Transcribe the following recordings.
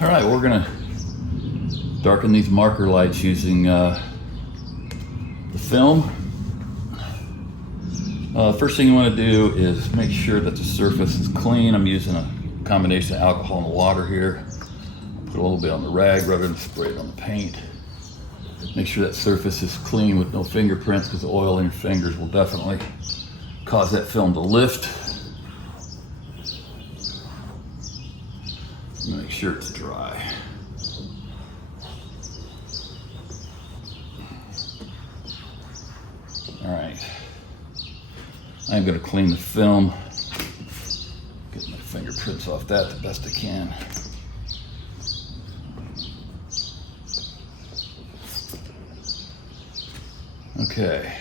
All right, we're gonna darken these marker lights using the film. First thing you want to do is make sure that the surface is clean. I'm using a combination of alcohol and water here. Put a little bit on the rag rather than spray it on the paint. Make sure that surface is clean with no fingerprints, because the oil in your fingers will definitely cause that film to lift. Make sure it's dry. All right. I'm going to clean the film. Get my fingerprints off that the best I can. Okay.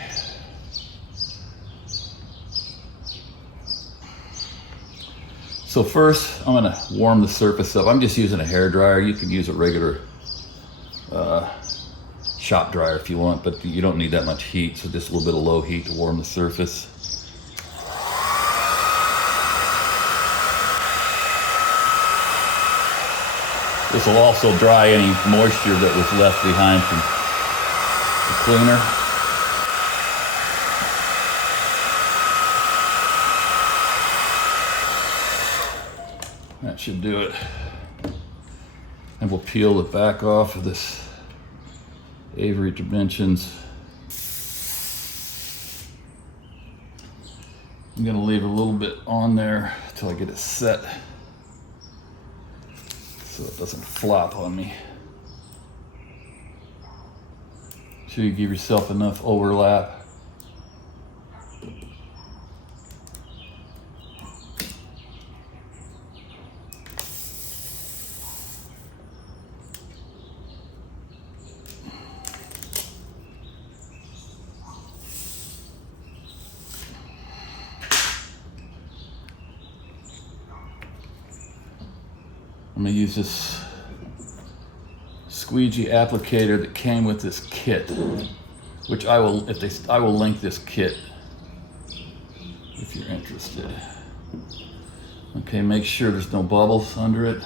So first, I'm going to warm the surface up. I'm just using a hair dryer. You can use a regular shop dryer if you want, but you don't need that much heat, so just a little bit of low heat to warm the surface. This will also dry any moisture that was left behind from the cleaner. That should do it. And we'll peel the back off of this Avery Dimensions. I'm gonna leave a little bit on there until I get it set so it doesn't flop on me. Make sure you give yourself enough overlap. I'm gonna use this squeegee applicator that came with this kit, which I will link this kit if you're interested. Okay, make sure there's no bubbles under it.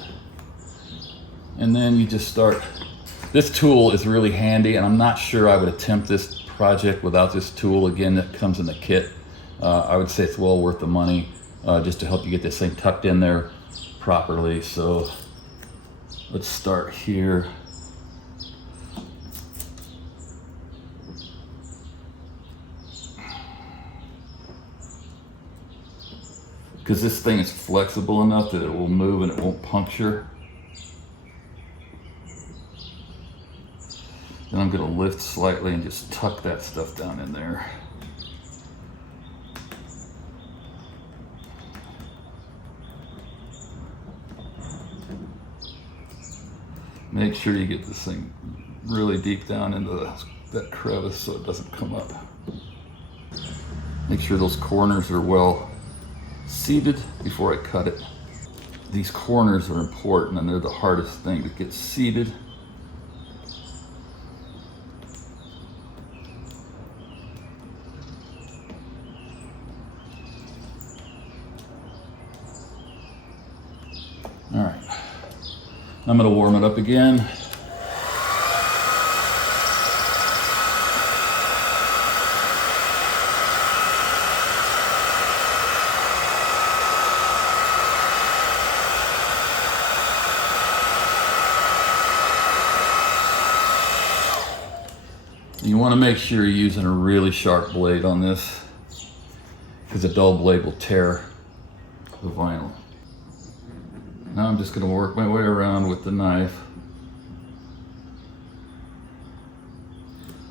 And then you just start. This tool is really handy, and I'm not sure I would attempt this project without this tool. Again, that comes in the kit. I would say it's well worth the money just to help you get this thing tucked in there properly. So let's start here. Because this thing is flexible enough that it will move and it won't puncture. Then I'm going to lift slightly and just tuck that stuff down in there. Make sure you get this thing really deep down into that crevice so it doesn't come up. Make sure those corners are well seated before I cut it. These corners are important, and they're the hardest thing to get seated. All right. I'm going to warm it up again. You want to make sure you're using a really sharp blade on this, because a dull blade will tear the vinyl. Now I'm just going to work my way around with the knife.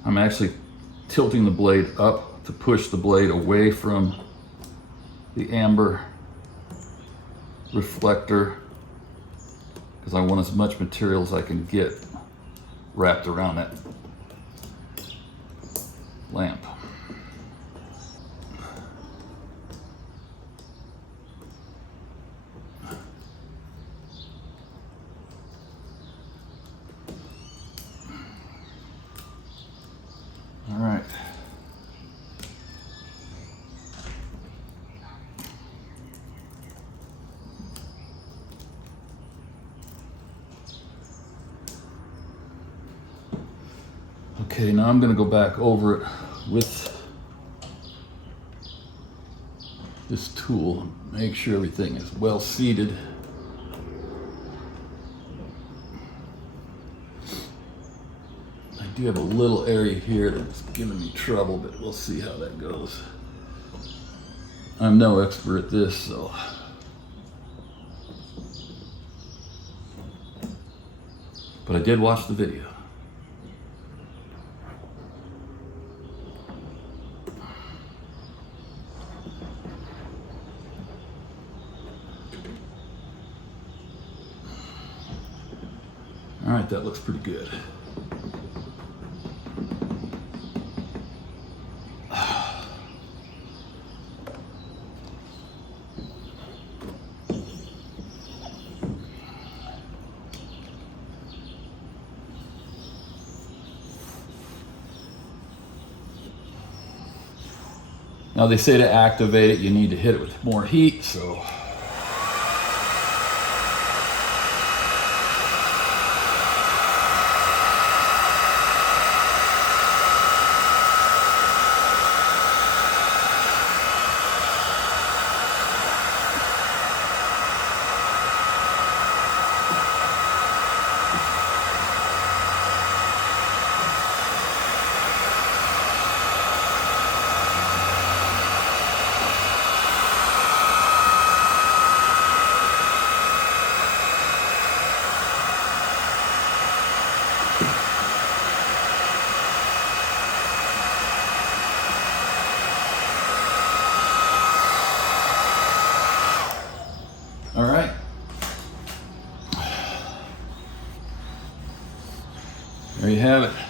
I'm actually tilting the blade up to push the blade away from the amber reflector, because I want as much material as I can get wrapped around that lamp. All right. Okay, now I'm going to go back over it with this tool, make sure everything is well seated. I do have a little area here that's giving me trouble, but we'll see how that goes. I'm no expert at this, so. But I did watch the video. All right, that looks pretty good. Now they say to activate it, you need to hit it with more heat, so. All right. There you have it.